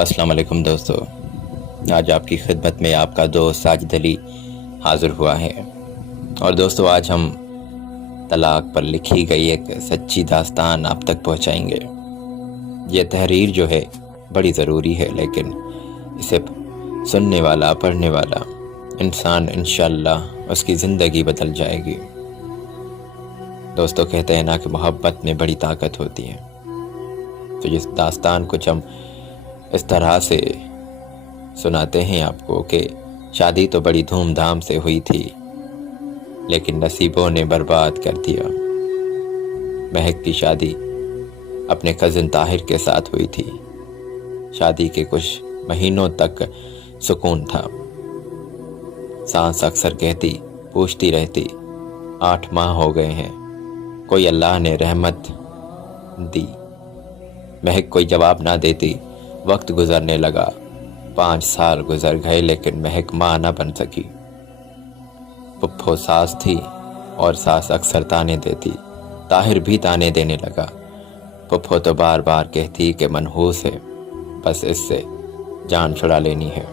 السلام علیکم دوستو، آج آپ کی خدمت میں آپ کا دوست ساجد علی حاضر ہوا ہے۔ اور دوستو، آج ہم طلاق پر لکھی گئی ایک سچی داستان آپ تک پہنچائیں گے۔ یہ تحریر جو ہے بڑی ضروری ہے، لیکن اسے سننے والا، پڑھنے والا انسان انشاءاللہ اس کی زندگی بدل جائے گی۔ دوستو، کہتے ہیں نا کہ محبت میں بڑی طاقت ہوتی ہے۔ تو اس داستان کچھ ہم اس طرح سے سناتے ہیں آپ کو کہ شادی تو بڑی دھوم دھام سے ہوئی تھی، لیکن نصیبوں نے برباد کر دیا۔ مہک کی شادی اپنے کزن طاہر کے ساتھ ہوئی تھی۔ شادی کے کچھ مہینوں تک سکون تھا۔ سانس اکثر کہتی، پوچھتی رہتی، 8 ماہ ہو گئے ہیں، کوئی اللہ نے رحمت دی؟ مہک کوئی جواب نہ دیتی۔ وقت گزرنے لگا، 5 سال گزر گئے، لیکن مہک ماں نہ بن سکی۔ پپھو ساس تھی اور ساس اکثر تانے دیتی۔ طاہر بھی تانے دینے لگا۔ پپھو تو بار بار کہتی کہ منحوس ہے، بس اس سے جان چھڑا لینی ہے۔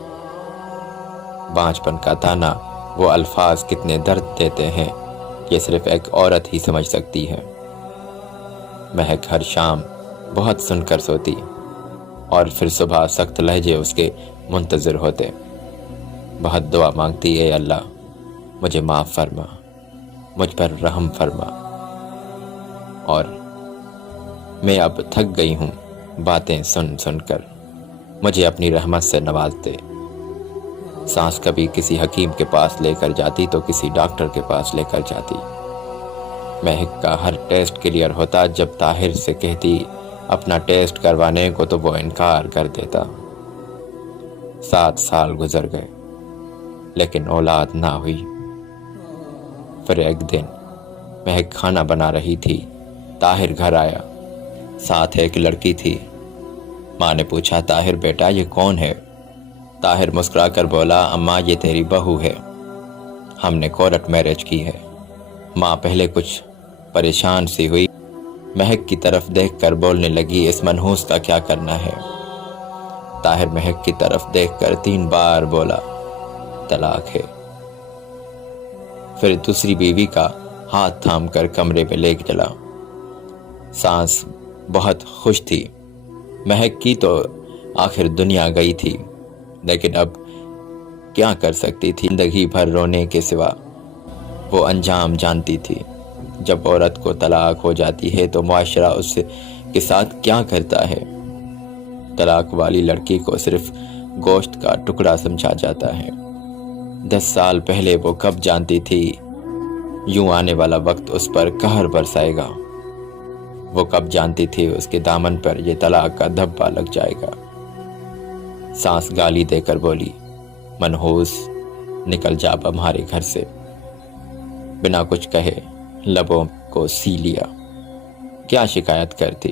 بانجپن کا تانا، وہ الفاظ کتنے درد دیتے ہیں، یہ صرف ایک عورت ہی سمجھ سکتی ہے۔ مہک ہر شام بہت سن کر سوتی، اور پھر صبح سخت لہجے اس کے منتظر ہوتے۔ بہت دعا مانگتی، اے اللہ مجھے معاف فرما، مجھ پر رحم فرما، اور میں اب تھک گئی ہوں باتیں سن سن کر، مجھے اپنی رحمت سے نواز دے۔ سانس کبھی کسی حکیم کے پاس لے کر جاتی تو کسی ڈاکٹر کے پاس لے کر جاتی۔ مہک کا ہر ٹیسٹ کلیئر ہوتا، جب طاہر سے کہتی اپنا ٹیسٹ کروانے کو تو وہ انکار کر دیتا۔ 7 سال گزر گئے، لیکن اولاد نہ ہوئی۔ پھر ایک دن مہک کھانا بنا رہی تھی، طاہر گھر آیا، ساتھ ایک لڑکی تھی۔ ماں نے پوچھا، طاہر بیٹا یہ کون ہے؟ طاہر مسکرا کر بولا، اماں یہ تیری بہو ہے، ہم نے کورٹ میرج کی ہے۔ ماں پہلے کچھ پریشان سی ہوئی، مہک کی طرف دیکھ کر بولنے لگی، اس منحوس کا کیا کرنا ہے؟ طاہر مہک کی طرف دیکھ کر 3 بار بولا، طلاق ہے۔ پھر دوسری بیوی کا ہاتھ تھام کر کمرے میں لے چلا۔ سانس بہت خوش تھی، مہک کی تو آخر دنیا گئی تھی، لیکن اب کیا کر سکتی تھی؟ زندگی بھر رونے کے سوا وہ انجام جانتی تھی۔ جب عورت کو طلاق ہو جاتی ہے تو معاشرہ اس کے ساتھ کیا کرتا ہے؟ طلاق والی لڑکی کو صرف گوشت کا ٹکڑا سمجھا جاتا ہے۔ 10 سال پہلے وہ کب جانتی تھی یوں آنے والا وقت اس پر قہر برسائے گا؟ وہ کب جانتی تھی اس کے دامن پر یہ طلاق کا دھبا لگ جائے گا؟ سانس گالی دے کر بولی، منحوس نکل جا اب ہمارے گھر سے۔ بنا کچھ کہے لبوں کو سی لیا۔ کیا شکایت کرتی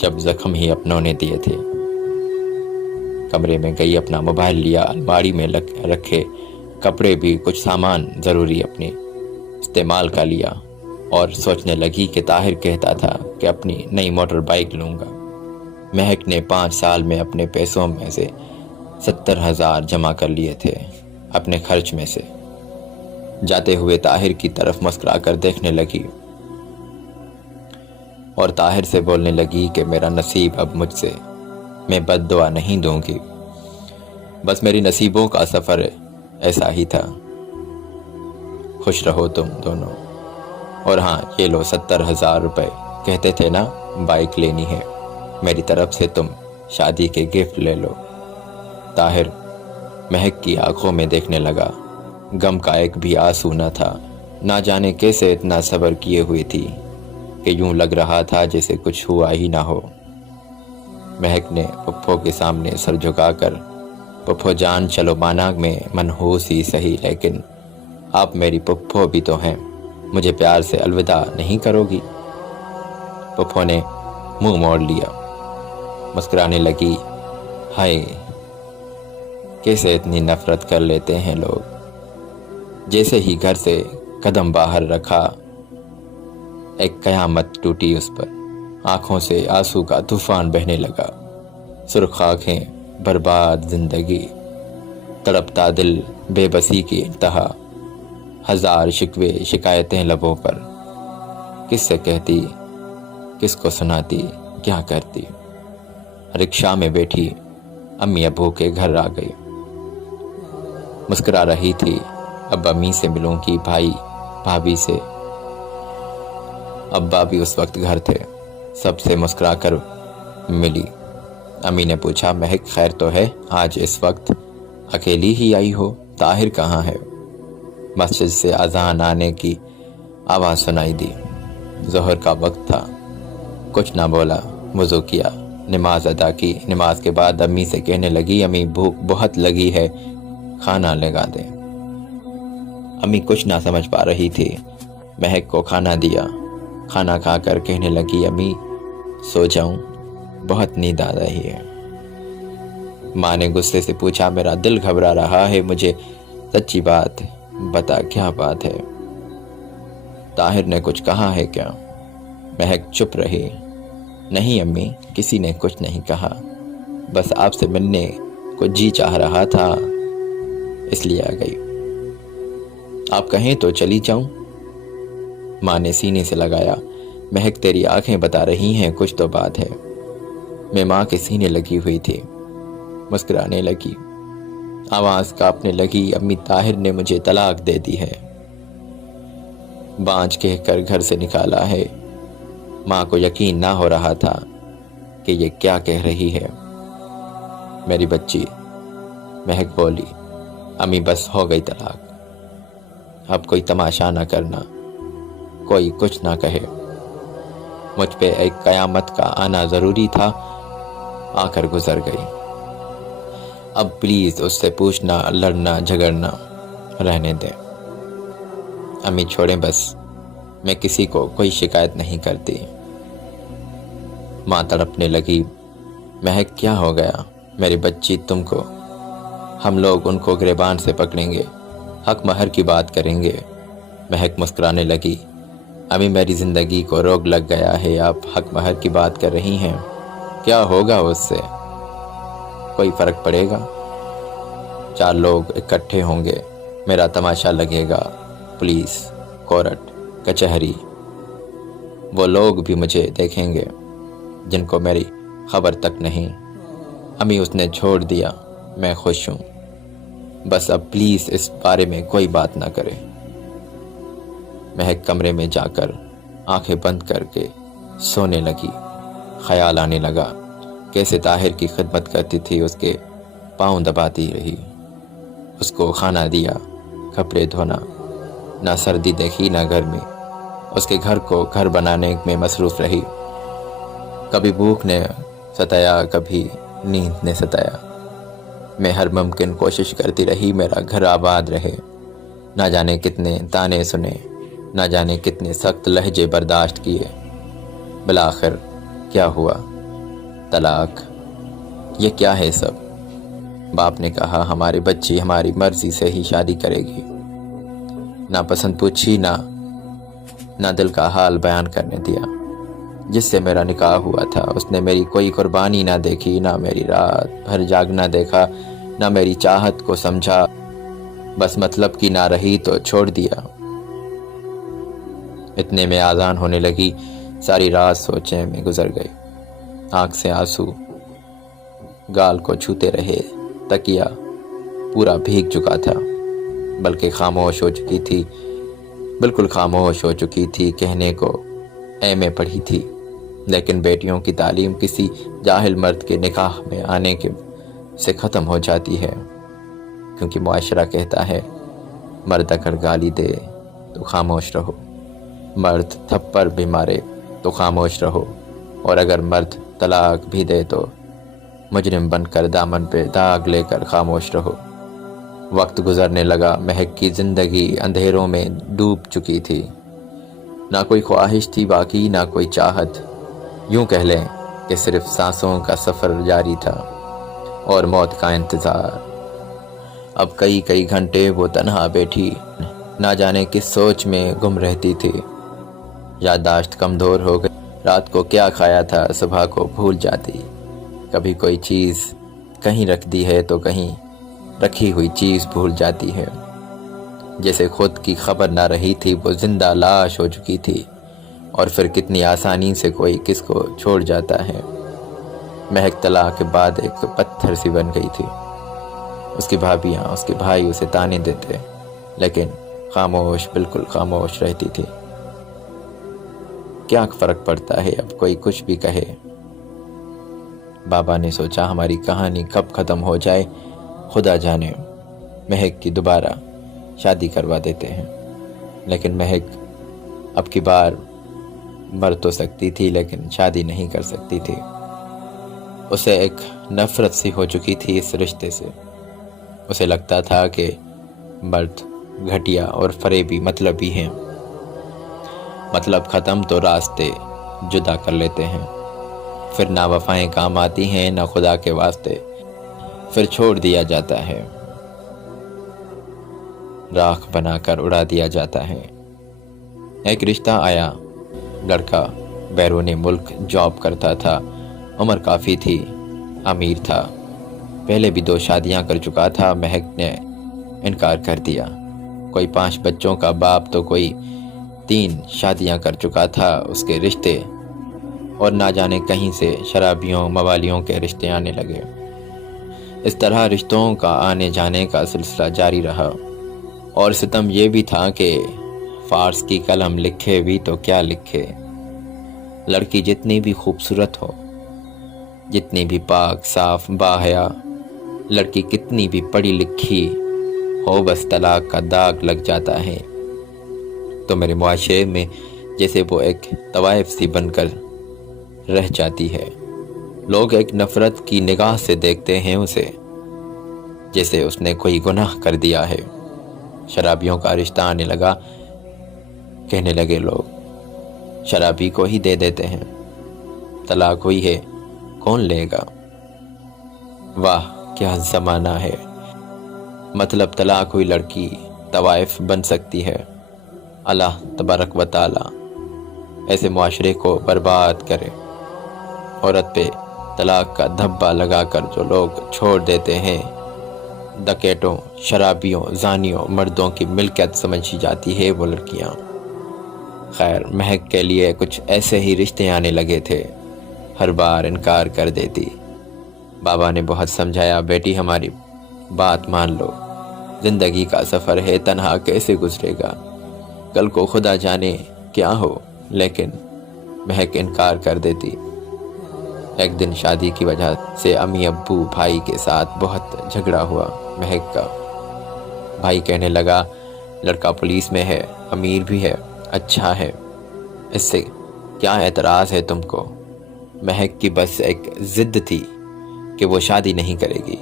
جب زخم ہی اپنوں نے دیے تھے؟ کمرے میں گئی، اپنا موبائل لیا، الماری میں رکھے کپڑے بھی کچھ سامان ضروری اپنی استعمال کا لیا، اور سوچنے لگی کہ طاہر کہتا تھا کہ اپنی نئی موٹر بائک لوں گا۔ مہک نے 5 سال میں اپنے پیسوں میں سے 70,000 جمع کر لیے تھے، اپنے خرچ میں سے۔ جاتے ہوئے طاہر کی طرف مسکرا کر دیکھنے لگی، اور طاہر سے بولنے لگی کہ میرا نصیب اب مجھ سے، میں بد دعا نہیں دوں گی، بس میری نصیبوں کا سفر ایسا ہی تھا، خوش رہو تم دونوں۔ اور ہاں یہ لو 70,000 روپے، کہتے تھے نا بائک لینی ہے، میری طرف سے تم شادی کے گفٹ لے لو۔ طاہر مہک کی آنکھوں میں دیکھنے لگا، غم کا ایک بھی آنسو نہ تھا، نہ جانے کیسے اتنا صبر کیے ہوئی تھی کہ یوں لگ رہا تھا جیسے کچھ ہوا ہی نہ ہو۔ مہک نے پپھو کے سامنے سر جھکا کر، پپھو جان چلو مانا میں منحوس ہی سہی، لیکن آپ میری پپھو بھی تو ہیں، مجھے پیار سے الوداع نہیں کرو گی؟ پپھو نے منہ موڑ لیا، مسکرانے لگی، ہائے کیسے اتنی نفرت کر لیتے ہیں لوگ۔ جیسے ہی گھر سے قدم باہر رکھا، ایک قیامت ٹوٹی اس پر، آنکھوں سے آنسو کا طوفان بہنے لگا۔ سرخ آنکھیں، برباد زندگی، تڑپتا دل، بے بسی کی انتہا، ہزار شکوے شکایتیں لبوں پر، کس سے کہتی، کس کو سناتی، کیا کرتی۔ رکشا میں بیٹھی امی ابو کے گھر آ گئی، مسکرا رہی تھی، اب امی سے ملوں گی، بھائی بھابھی سے۔ ابا بھی اس وقت گھر تھے، سب سے مسکرا کر ملی۔ امی نے پوچھا، مہک خیر تو ہے؟ آج اس وقت اکیلی ہی آئی ہو، طاہر کہاں ہے؟ مسجد سے اذان آنے کی آواز سنائی دی، ظہر کا وقت تھا، کچھ نہ بولا، وضو کیا، نماز ادا کی۔ نماز کے بعد امی سے کہنے لگی، امی بھوک بہت لگی ہے، کھانا لگا دیں۔ امی کچھ نہ سمجھ پا رہی تھی، مہک کو کھانا دیا، کھانا کھا کر کہنے لگی، امی سو جاؤں، بہت نیند آ رہی ہے۔ ماں نے غصے سے پوچھا، میرا دل گھبرا رہا ہے، مجھے سچی بات بتا، کیا بات ہے؟ طاہر نے کچھ کہا ہے کیا؟ مہک چپ رہی۔ نہیں امی، کسی نے کچھ نہیں کہا، بس آپ سے ملنے کو جی چاہ رہا تھا، اس لیے آ گئی۔ آپ کہیں تو چلی جاؤں؟ ماں نے سینے سے لگایا، مہک تیری آنکھیں بتا رہی ہیں کچھ تو بات ہے۔ میں ماں کے سینے لگی ہوئی تھی، مسکرانے لگی، آواز کانپنے لگی، امی طاہر نے مجھے طلاق دے دی ہے، بانجھ کہہ کر گھر سے نکالا ہے۔ ماں کو یقین نہ ہو رہا تھا کہ یہ کیا کہہ رہی ہے۔ میری بچی، مہک بولی، امی بس ہو گئی طلاق، اب کوئی تماشا نہ کرنا، کوئی کچھ نہ کہے، مجھ پہ ایک قیامت کا آنا ضروری تھا، آ کر گزر گئی، اب پلیز اس سے پوچھنا، لڑنا جھگڑنا رہنے دیں۔ امی چھوڑیں بس، میں کسی کو کوئی شکایت نہیں کرتی۔ ماں تڑپنے لگی، مہک کیا ہو گیا میری بچی تم کو؟ ہم لوگ ان کو گریبان سے پکڑیں گے، حق مہر کی بات کریں گے۔ مہک مسکرانے لگی، امی میری زندگی کو روگ لگ گیا ہے، آپ حق مہر کی بات کر رہی ہیں، کیا ہوگا اس سے؟ کوئی فرق پڑے گا؟ 4 لوگ اکٹھے ہوں گے، میرا تماشا لگے گا، پولیس، کورٹ، کچہری، وہ لوگ بھی مجھے دیکھیں گے جن کو میری خبر تک نہیں۔ امی اس نے چھوڑ دیا، میں خوش ہوں، بس اب پلیز اس بارے میں کوئی بات نہ کرے۔ مہک کمرے میں جا کر آنکھیں بند کر کے سونے لگی۔ خیال آنے لگا، کیسے طاہر کی خدمت کرتی تھی، اس کے پاؤں دباتی رہی، اس کو کھانا دیا، کپڑے دھونا، نہ سردی دیکھی نہ گرمی، اس کے گھر کو گھر بنانے میں مصروف رہی۔ کبھی بھوک نے ستایا، کبھی نیند نے ستایا، میں ہر ممکن کوشش کرتی رہی میرا گھر آباد رہے، نہ جانے کتنے تانے سنے، نہ جانے کتنے سخت لہجے برداشت کیے، بالآخر کیا ہوا؟ طلاق۔ یہ کیا ہے سب؟ باپ نے کہا ہماری بچی ہماری مرضی سے ہی شادی کرے گی، نہ پسند پوچھی، نہ دل کا حال بیان کرنے دیا۔ جس سے میرا نکاح ہوا تھا اس نے میری کوئی قربانی نہ دیکھی، نہ میری رات بھر جاگنا دیکھا، نہ میری چاہت کو سمجھا، بس مطلب کی نہ رہی تو چھوڑ دیا۔ اتنے میں اذان ہونے لگی، ساری رات سوچیں میں گزر گئی، آنکھ سے آنسو گال کو چھوتے رہے، تکیا پورا بھیگ چکا تھا، بلکہ خاموش ہو چکی تھی، بالکل خاموش ہو چکی تھی، کہنے کو ایم اے پڑھی تھی، لیکن بیٹیوں کی تعلیم کسی جاہل مرد کے نکاح میں آنے سے ختم ہو جاتی ہے، کیونکہ معاشرہ کہتا ہے مرد اگر گالی دے تو خاموش رہو، مرد تھپڑ بھی مارے تو خاموش رہو، اور اگر مرد طلاق بھی دے تو مجرم بن کر دامن پہ داغ لے کر خاموش رہو۔ وقت گزرنے لگا، مہک کی زندگی اندھیروں میں ڈوب چکی تھی، نہ کوئی خواہش تھی باقی، نہ کوئی چاہت، یوں کہہ لیں کہ صرف سانسوں کا سفر جاری تھا اور موت کا انتظار۔ اب کئی گھنٹے وہ تنہا بیٹھی نہ جانے کس سوچ میں گم رہتی تھی، یادداشت کمزور ہو گئی، رات کو کیا کھایا تھا صبح کو بھول جاتی، کبھی کوئی چیز کہیں رکھ دی ہے تو کہیں رکھی ہوئی چیز بھول جاتی ہے، جیسے خود کی خبر نہ رہی تھی وہ زندہ لاش ہو چکی تھی، اور پھر کتنی آسانی سے کوئی کس کو چھوڑ جاتا ہے۔ مہک طلاق کے بعد ایک پتھر سی بن گئی تھی۔ اس کی بھابیاں، اس کے بھائی اسے تانے دیتے، لیکن خاموش، بالکل خاموش رہتی تھی۔ کیا فرق پڑتا ہے اب کوئی کچھ بھی کہے۔ بابا نے سوچا ہماری کہانی کب ختم ہو جائے خدا جانے، مہک کی دوبارہ شادی کروا دیتے ہیں۔ لیکن مہک اب کی بار مر تو سکتی تھی لیکن شادی نہیں کر سکتی تھی۔ اسے ایک نفرت سی ہو چکی تھی اس رشتے سے۔ اسے لگتا تھا کہ مرد گھٹیا اور فریبی مطلبی ہیں، مطلب ختم تو راستے جدا کر لیتے ہیں، پھر نہ وفائیں کام آتی ہیں نہ خدا کے واسطے، پھر چھوڑ دیا جاتا ہے، راکھ بنا کر اڑا دیا جاتا ہے۔ ایک رشتہ آیا، لڑکا بیرون ملک جاب کرتا تھا، عمر کافی تھی، امیر تھا، پہلے بھی 2 شادیاں کر چکا تھا۔ مہک نے انکار کر دیا۔ کوئی 5 بچوں کا باپ تو کوئی 3 شادیاں کر چکا تھا۔ اس کے رشتے اور نہ جانے کہیں سے شرابیوں موالیوں کے رشتے آنے لگے۔ اس طرح رشتوں کا آنے جانے کا سلسلہ جاری رہا، اور ستم یہ بھی تھا کہ فارس کی قلم لکھے بھی تو کیا لکھے۔ لڑکی جتنی بھی خوبصورت ہو، جتنی بھی پاک صاف باحیا، لڑکی کتنی بھی پڑھی لکھی ہو، بس طلاق کا داغ لگ جاتا ہے تو میرے معاشرے میں جیسے وہ ایک طوائف سی بن کر رہ جاتی ہے۔ لوگ ایک نفرت کی نگاہ سے دیکھتے ہیں اسے، جیسے اس نے کوئی گناہ کر دیا ہے۔ شرابیوں کا رشتہ آنے لگا، کہنے لگے لوگ شرابی کو ہی دے دیتے ہیں، طلاق ہوئی ہے کون لے گا۔ واہ کیا زمانہ ہے، مطلب طلاق ہوئی لڑکی طوائف بن سکتی ہے۔ اللہ تبارک و تعالی ایسے معاشرے کو برباد کرے۔ عورت پہ طلاق کا دھبا لگا کر جو لوگ چھوڑ دیتے ہیں، ڈکیٹوں، شرابیوں، زانیوں، مردوں کی ملکیت سمجھی جاتی ہے وہ لڑکیاں۔ خیر، مہک کے لیے کچھ ایسے ہی رشتے آنے لگے تھے، ہر بار انکار کر دیتی۔ بابا نے بہت سمجھایا، بیٹی ہماری بات مان لو، زندگی کا سفر ہے، تنہا کیسے گزرے گا، کل کو خدا جانے کیا ہو۔ لیکن مہک انکار کر دیتی۔ ایک دن شادی کی وجہ سے امی ابو بھائی کے ساتھ بہت جھگڑا ہوا۔ مہک کا بھائی کہنے لگا لڑکا پولیس میں ہے، امیر بھی ہے، اچھا ہے، اس سے کیا اعتراض ہے تم کو۔ مہک کی بس ایک ضد تھی کہ وہ شادی نہیں کرے گی۔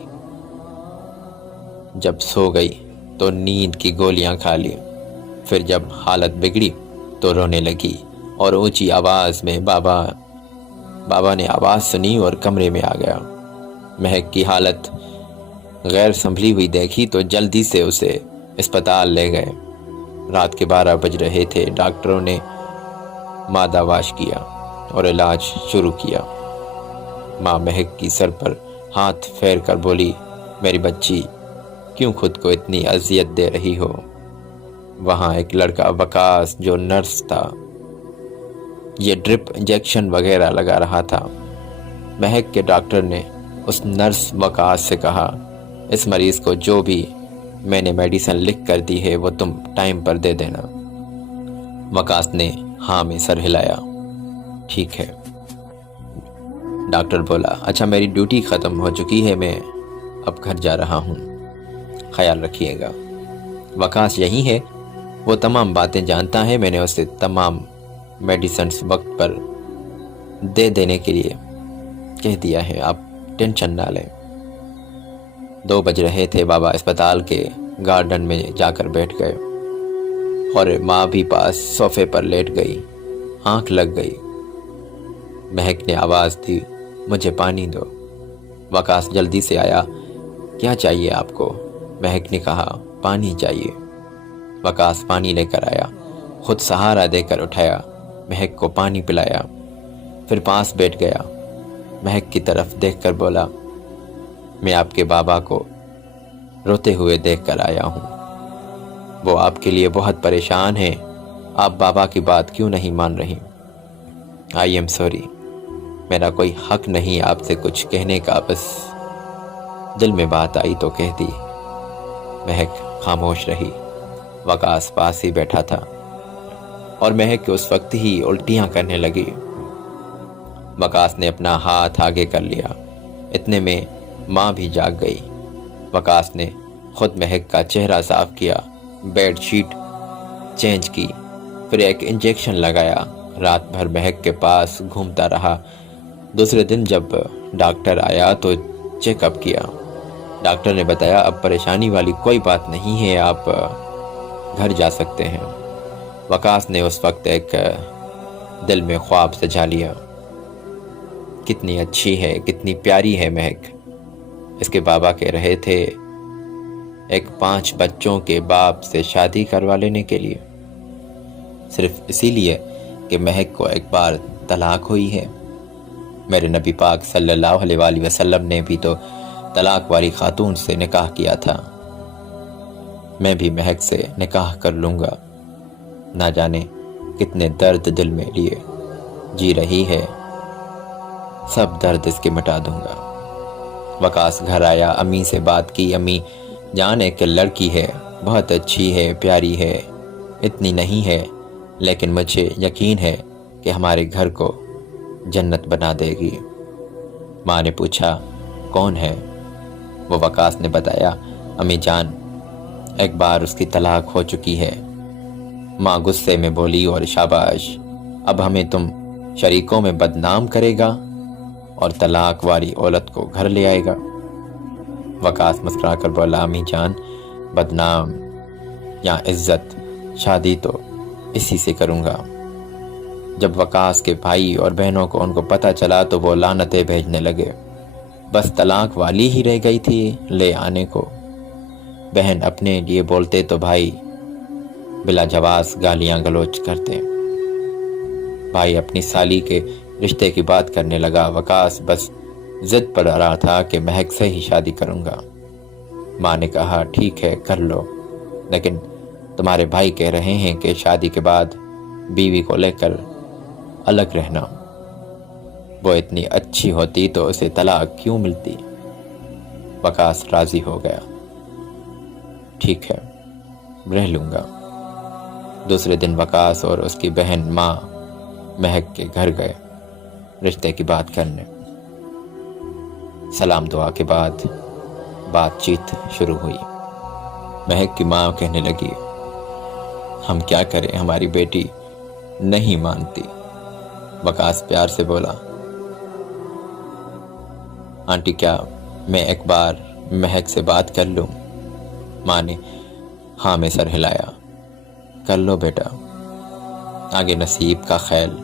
جب سو گئی تو نیند کی گولیاں کھا لی، پھر جب حالت بگڑی تو رونے لگی اور اونچی آواز میں بابا نے آواز سنی اور کمرے میں آ گیا۔ مہک کی حالت غیر سنبھلی ہوئی دیکھی تو جلدی سے اسے اسپتال لے گئے۔ رات کے 12 بج رہے تھے۔ ڈاکٹروں نے مادہ واش کیا اور علاج شروع کیا۔ ماں مہک کی سر پر ہاتھ پھیر کر بولی، میری بچی کیوں خود کو اتنی اذیت دے رہی ہو۔ وہاں ایک لڑکا وقاص جو نرس تھا، یہ ڈرپ انجیکشن وغیرہ لگا رہا تھا۔ مہک کے ڈاکٹر نے اس نرس وقاص سے کہا، اس مریض کو جو بھی میں نے میڈیسن لکھ کر دی ہے وہ تم ٹائم پر دے دینا۔ وقاص نے ہاں میں سر ہلایا، ٹھیک ہے۔ ڈاکٹر بولا، اچھا میری ڈیوٹی ختم ہو چکی ہے، میں اب گھر جا رہا ہوں، خیال رکھیے گا۔ وقاص یہی ہے، وہ تمام باتیں جانتا ہے، میں نے اسے تمام میڈیسنز وقت پر دے دینے کے لیے کہہ دیا ہے، آپ ٹینشن نہ لیں۔ 2 بج رہے تھے۔ بابا اسپتال کے گارڈن میں جا کر بیٹھ گئے اور ماں بھی پاس صوفے پر لیٹ گئی، آنکھ لگ گئی۔ مہک نے آواز دی، مجھے پانی دو۔ وقاص جلدی سے آیا، کیا چاہیے آپ کو؟ مہک نے کہا، پانی چاہیے۔ وقاص پانی لے کر آیا، خود سہارا دے کر اٹھایا، مہک کو پانی پلایا، پھر پاس بیٹھ گیا۔ مہک کی طرف دیکھ کر بولا، میں آپ کے بابا کو روتے ہوئے دیکھ کر آیا ہوں، وہ آپ کے لیے بہت پریشان ہیں، آپ بابا کی بات کیوں نہیں مان رہی؟ آئی ایم سوری، میرا کوئی حق نہیں آپ سے کچھ کہنے کا، بس دل میں بات آئی تو کہہ دی۔ مہک خاموش رہی۔ وقاص پاس ہی بیٹھا تھا اور مہک اس وقت ہی الٹیاں کرنے لگی۔ وقاص نے اپنا ہاتھ آگے کر لیا، اتنے میں ماں بھی جاگ گئی۔ وقاص نے خود مہک کا چہرہ صاف کیا، بیڈ شیٹ چینج کی، پھر ایک انجیکشن لگایا، رات بھر مہک کے پاس گھومتا رہا۔ دوسرے دن جب ڈاکٹر آیا تو چیک اپ کیا۔ ڈاکٹر نے بتایا اب پریشانی والی کوئی بات نہیں ہے، آپ گھر جا سکتے ہیں۔ وقاص نے اس وقت ایک دل میں خواب سجا لیا، کتنی اچھی ہے، کتنی پیاری ہے مہک۔ اس کے بابا کہہ رہے تھے ایک 5 بچوں کے باپ سے شادی کروا لینے کے لیے، صرف اسی لیے کہ مہک کو ایک بار طلاق ہوئی ہے۔ میرے نبی پاک صلی اللہ علیہ وآلہ وسلم نے بھی تو طلاق والی خاتون سے نکاح کیا تھا، میں بھی مہک سے نکاح کر لوں گا، نہ جانے کتنے درد دل میں لیے جی رہی ہے، سب درد اس کے مٹا دوں گا۔ وقاص گھر آیا، امی سے بات کی، امی جان ایک لڑکی ہے، بہت اچھی ہے، پیاری ہے، اتنی نہیں ہے لیکن مجھے یقین ہے کہ ہمارے گھر کو جنت بنا دے گی۔ ماں نے پوچھا کون ہے؟ وہ وقاص نے بتایا امی جان ایک بار اس کی طلاق ہو چکی ہے۔ ماں غصے میں بولی اور شاباش، اب ہمیں تم شریکوں میں بدنام کرے گا اور طلاق والی عورت کو گھر لے آئے گا۔ وقاص مسکرا کر بولا امی جان بدنام یا عزت، شادی تو اسی سے کروں گا۔ جب وقاص کے بھائی اور بہنوں کو ان کو پتہ چلا تو وہ لعنتیں بھیجنے لگے، بس طلاق والی ہی رہ گئی تھی لے آنے کو۔ بہن اپنے لیے بولتے تو بھائی بلا جواز گالیاں گلوچ کرتے۔ بھائی اپنی سالی کے رشتے کی بات کرنے لگا، وقاص بس ضد پر رہا تھا کہ مہک سے ہی شادی کروں گا۔ ماں نے کہا ٹھیک ہے کر لو، لیکن تمہارے بھائی کہہ رہے ہیں کہ شادی کے بعد بیوی کو لے کر الگ رہنا، وہ اتنی اچھی ہوتی تو اسے طلاق کیوں ملتی؟ وقاص راضی ہو گیا، ٹھیک ہے رہ لوں گا۔ دوسرے دن وقاص اور اس کی بہن ماں مہک کے گھر گئے رشتے کی بات کرنے۔ سلام دعا کے بعد بات چیت شروع ہوئی۔ مہک کی ماں کہنے لگی ہم کیا کریں، ہماری بیٹی نہیں مانتی۔ وقاص پیار سے بولا آنٹی کیا میں ایک بار مہک سے بات کر لوں؟ ماں نے ہاں میں سر ہلایا، کر لو بیٹا، آگے نصیب کا خیال۔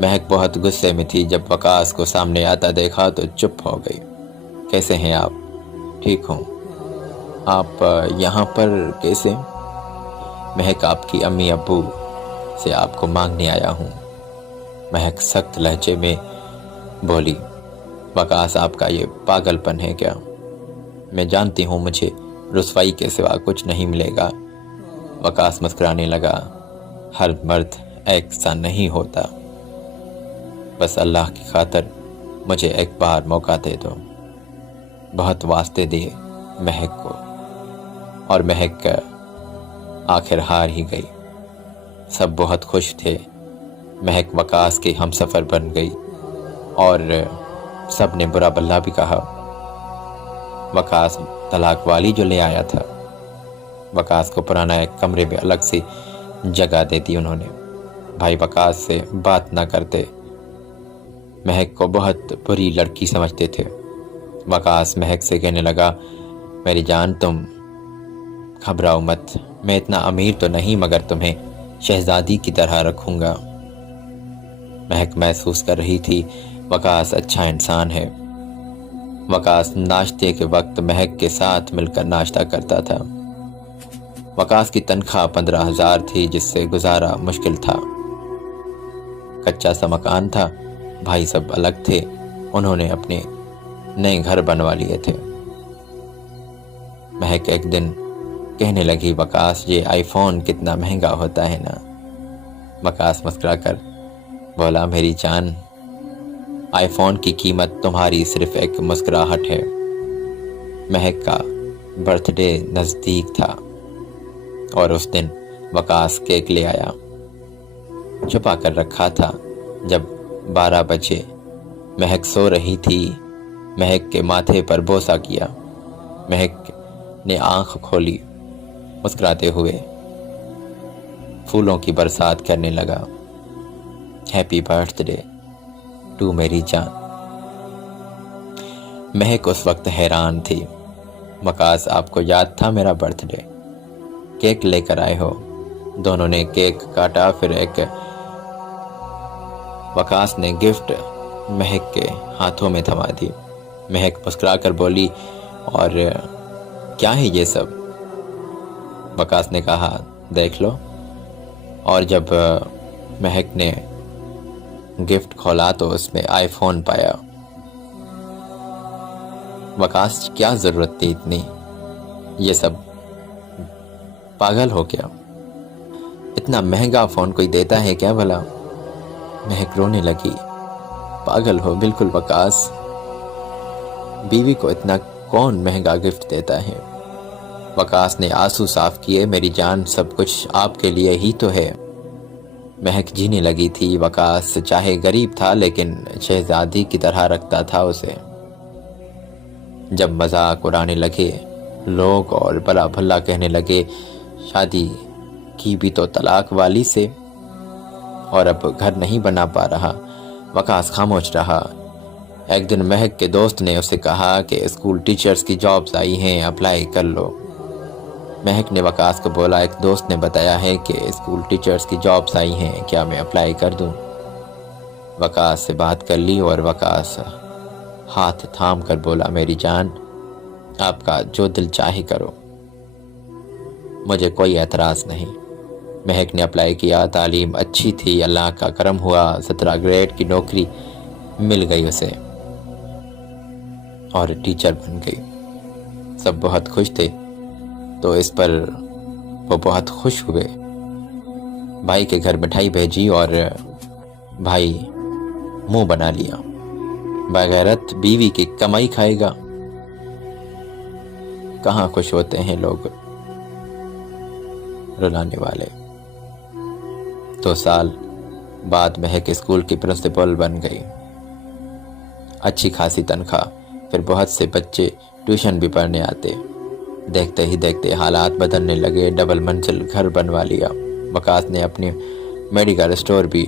مہک بہت غصے میں تھی، جب وقاص کو سامنے آتا دیکھا تو چپ ہو گئی۔ کیسے ہیں آپ؟ ٹھیک ہوں، آپ یہاں پر کیسے؟ مہک آپ کی امی ابو سے آپ کو مانگنے آیا ہوں۔ مہک سخت لہجے میں بولی وقاص آپ کا یہ پاگل پن ہے کیا؟ میں جانتی ہوں مجھے رسوائی کے سوا کچھ نہیں ملے گا۔ وقاص مسکرانے لگا، ہر مرد ایک سا نہیں ہوتا، بس اللہ کی خاطر مجھے ایک بار موقع دے دو۔ بہت واسطے دیے مہک کو، اور مہک آخر ہار ہی گئی۔ سب بہت خوش تھے، مہک وقاص کے ہم سفر بن گئی اور سب نے برا بھلا بھی کہا۔ وقاص طلاق والی جو لے آیا تھا، وقاص کو پرانا ایک کمرے میں الگ سی جگہ دے دی انہوں نے۔ بھائی وقاص سے بات نہ کرتے، مہک کو بہت بری لڑکی سمجھتے تھے۔ وقاص مہک سے کہنے لگا میری جان تم گھبراؤ مت، میں اتنا امیر تو نہیں مگر تمہیں شہزادی کی طرح رکھوں گا۔ مہک محسوس کر رہی تھی وقاص اچھا انسان ہے۔ وقاص ناشتے کے وقت مہک کے ساتھ مل کر ناشتہ کرتا تھا۔ وقاص کی تنخواہ 15,000 تھی، جس سے گزارا مشکل تھا۔ کچا سا مکان تھا، بھائی سب الگ تھے، انہوں نے اپنے نئے گھر بنوا لیے تھے۔ مہک ایک دن کہنے لگی، وقاص یہ آئی فون کتنا مہنگا ہوتا ہے نا۔ وقاص مسکرا کر بولا، میری جان، آئی فون کی قیمت تمہاری صرف ایک مسکراہٹ ہے۔ مہک کا برتھ ڈے نزدیک تھا اور اس دن وقاص کیک لے آیا۔ چھپا کر رکھا تھا۔ جب 12 بجے مہک سو رہی تھی، مہک کے ماتھے پر بوسہ کیا۔ مہک نے آنکھ کھولی، مسکراتے ہوئے پھولوں کی برسات کرنے لگا۔ Happy birth day to marry جان۔ مہک اس وقت حیران تھی۔ وقاص، آپ کو یاد تھا میرا برتھ ڈے؟ کیک لے کر آئے ہو؟ دونوں نے کیک کاٹا، پھر ایک وقاص نے گفٹ مہک کے ہاتھوں میں تھما دی۔ مہک مسکرا کر بولی، اور کیا ہے یہ سب؟ وقاص نے کہا، دیکھ لو۔ اور جب مہک نے گفٹ کھولا تو اس میں آئی فون پایا۔ وقاص، کیا ضرورت تھی اتنی؟ یہ سب پاگل ہو کیا؟ اتنا مہنگا فون کوئی دیتا ہے کیا بھلا؟ مہک رونے لگی۔ پاگل ہو بالکل وقاص، بیوی کو اتنا کون مہنگا گفٹ دیتا ہے؟ وقاص نے آنسو صاف کیے، میری جان، سب کچھ آپ کے لیے ہی تو ہے۔ مہک جینے لگی تھی۔ وقاص چاہے غریب تھا لیکن شہزادی کی طرح رکھتا تھا اسے۔ جب مذاق اڑانے لگے لوگ اور بلا بھلا کہنے لگے، شادی کی بھی تو طلاق والی سے، اور اب گھر نہیں بنا پا رہا، وقاص خاموش رہا۔ ایک دن مہک کے دوست نے اسے کہا کہ اسکول ٹیچرز کی جابز آئی ہیں، اپلائی کر لو۔ مہک نے وقاص کو بولا، ایک دوست نے بتایا ہے کہ اسکول ٹیچرز کی جابز آئی ہیں، کیا میں اپلائی کر دوں؟ وقاص سے بات کر لی اور وقاص ہاتھ تھام کر بولا، میری جان، آپ کا جو دل چاہے کرو، مجھے کوئی اعتراض نہیں۔ مہک نے اپلائی کیا، تعلیم اچھی تھی، اللہ کا کرم ہوا، 17 گریڈ کی نوکری مل گئی اسے اور ٹیچر بن گئی۔ سب بہت خوش تھے، تو اس پر وہ بہت خوش ہوئے۔ بھائی کے گھر مٹھائی بھیجی اور بھائی منہ بنا لیا، بغیرت بیوی کی کمائی کھائے گا۔ کہاں خوش ہوتے ہیں لوگ، رلانے والے۔ 2 سال بعد مہک اسکول کی پرنسپل بن گئی، اچھی خاصی تنخواہ، پھر بہت سے بچے ٹیوشن بھی پڑھنے آتے۔ دیکھتے ہی دیکھتے حالات بدلنے لگے، ڈبل منزل گھر بنوا لیا۔ وقاص نے اپنی میڈیکل اسٹور بھی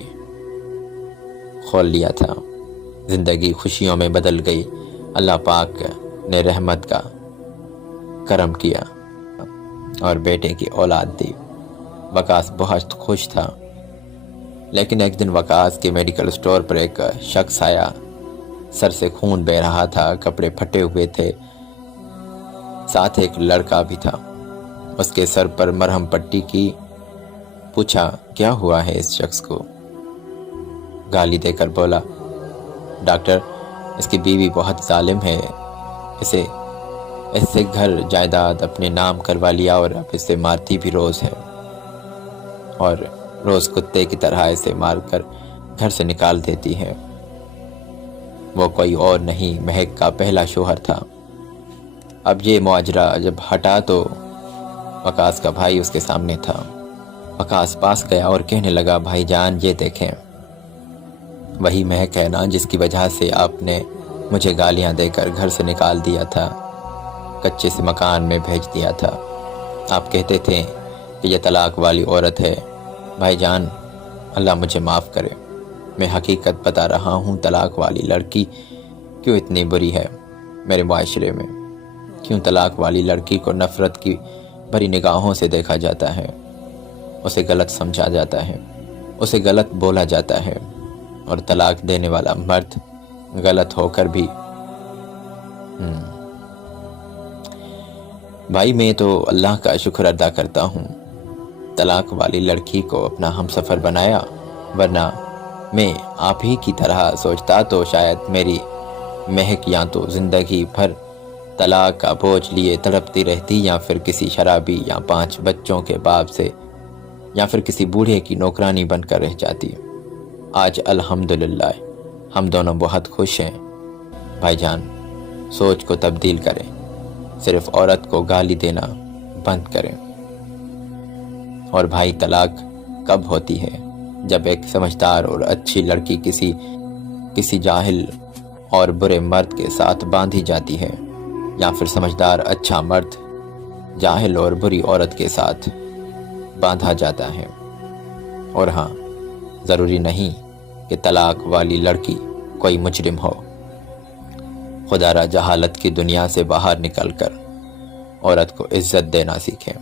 کھول لیا تھا۔ زندگی خوشیوں میں بدل گئی۔ اللہ پاک نے رحمت کا کرم کیا اور بیٹے کی اولاد دی۔ وقاص بہت خوش تھا، لیکن ایک دن وقاص کے میڈیکل اسٹور پر ایک شخص آیا۔ سر سے خون بہہ رہا تھا، کپڑے پھٹے ہوئے تھے، ساتھ ایک لڑکا بھی تھا۔ اس کے سر پر مرہم پٹی کی۔ پوچھا، کیا ہوا ہے اس شخص کو؟ گالی دے کر بولا، ڈاکٹر، اس کی بیوی بہت ظالم ہے، اس سے گھر جائیداد اپنے نام کروا لیا اور اب اسے مارتی بھی روز ہے، اور روز کتے کی طرح اسے مار کر گھر سے نکال دیتی ہے۔ وہ کوئی اور نہیں، مہک کا پہلا شوہر تھا۔ اب یہ مواجرہ جب ہٹا تو وقاص کا بھائی اس کے سامنے تھا۔ وقاص پاس گیا اور کہنے لگا، بھائی جان، یہ دیکھیں، وہی مہک ہے نا جس کی وجہ سے آپ نے مجھے گالیاں دے کر گھر سے نکال دیا تھا، کچے سے مکان میں بھیج دیا تھا۔ آپ کہتے تھے کہ یہ طلاق والی عورت ہے۔ بھائی جان، اللہ مجھے معاف کرے، میں حقیقت بتا رہا ہوں، طلاق والی لڑکی کیوں اتنی بری ہے میرے معاشرے میں؟ کیوں طلاق والی لڑکی کو نفرت کی بھری نگاہوں سے دیکھا جاتا ہے، اسے غلط سمجھا جاتا ہے، اسے غلط بولا جاتا ہے، اور طلاق دینے والا مرد غلط ہو کر بھی بھائی، میں تو اللہ کا شکر ادا کرتا ہوں طلاق والی لڑکی کو اپنا ہمسفر بنایا، ورنہ میں آپ ہی کی طرح سوچتا تو شاید میری مہک یا تو زندگی بھر طلاق کا بوجھ لیے تڑپتی رہتی، یا پھر کسی شرابی یا 5 بچوں کے باپ سے، یا پھر کسی بوڑھے کی نوکرانی بن کر رہ جاتی۔ آج الحمدللہ ہم دونوں بہت خوش ہیں۔ بھائی جان، سوچ کو تبدیل کریں، صرف عورت کو گالی دینا بند کریں۔ اور بھائی، طلاق کب ہوتی ہے؟ جب ایک سمجھدار اور اچھی لڑکی کسی جاہل اور برے مرد کے ساتھ باندھی جاتی ہے، یا پھر سمجھدار اچھا مرد جاہل اور بری عورت کے ساتھ باندھا جاتا ہے۔ اور ہاں، ضروری نہیں کہ طلاق والی لڑکی کوئی مجرم ہو۔ خدا را جہالت کی دنیا سے باہر نکل کر عورت کو عزت دینا سیکھیں۔